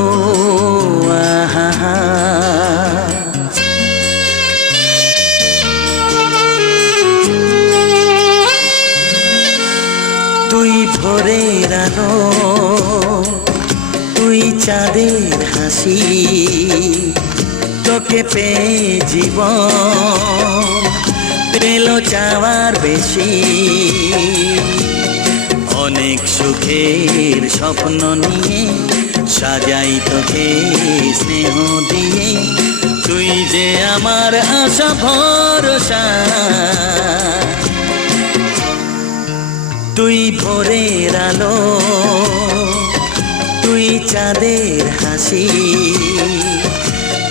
ও আহা, তুই ভোরের আলো, তুই চাঁদের হাসি, তোকে পেয়ে জীবন পেল চাওয়ার বেশি। অনেক সুখের স্বপ্ন নিয়ে সাজাই তোকে স্নেহ দিয়ে, তুই যে আমার আশা ভরসা। তুই ভোরের আলো, তুই চাঁদের হাসি,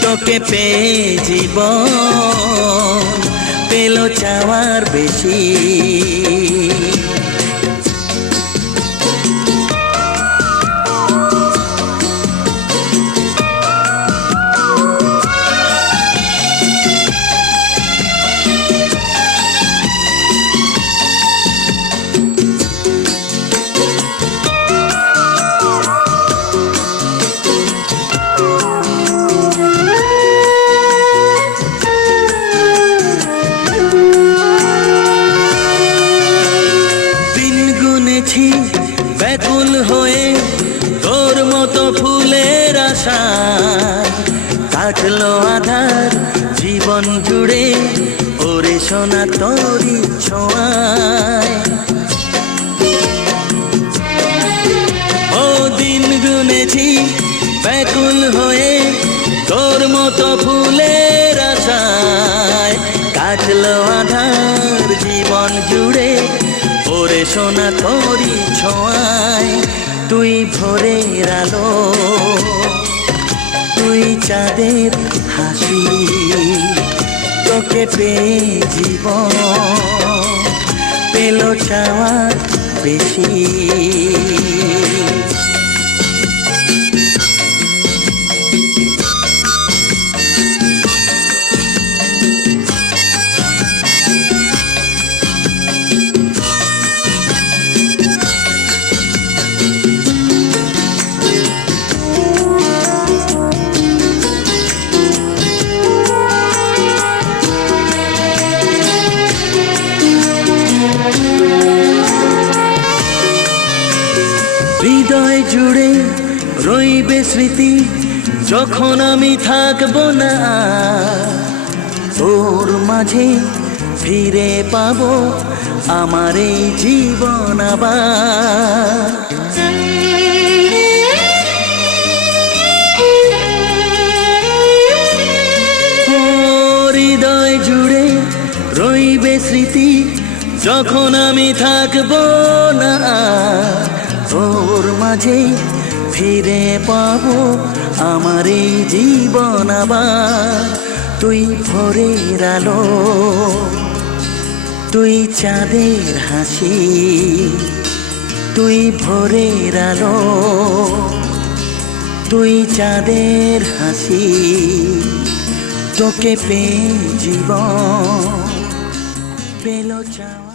তোকে পেয়ে জীবন পেল চাওয়ার বেশি। ব্যাকুল হয়ে তোর মতো ফুলের আশা, কাটলো আধার জীবন জুড়ে ওরে সোনা তোরি ছোঁয়ায়। ও দিন গুনেছি ব্যাকুল হয়ে তোর মতো ফুলের আশায়, কাটলো আধার জীবন জুড়ে ওরে সোনা তোরি ছোঁয়ায়। তুই ভোরের আলো, তুই চাঁদের হাসি, তোকে পেয়ে জীবন পেল চাওয়ার বেশি। হৃদয় জুড়ে রইবে স্মৃতি যখন আমি থাকবো না, তোর মাঝে ফিরে পাবো আমার এই জীবন আবার। হৃদয় জুড়ে রইবে স্মৃতি যখন আমি থাকবো না, তোর মাঝে ফিরে পাবো আমার এই জীবন আবার। তুই ভোরের আলো, তুই চাঁদের হাসি, তুই ভোরের আলো, তুই চাঁদের হাসি, তোকে পেয়ে জীবন পেল চাওয়া।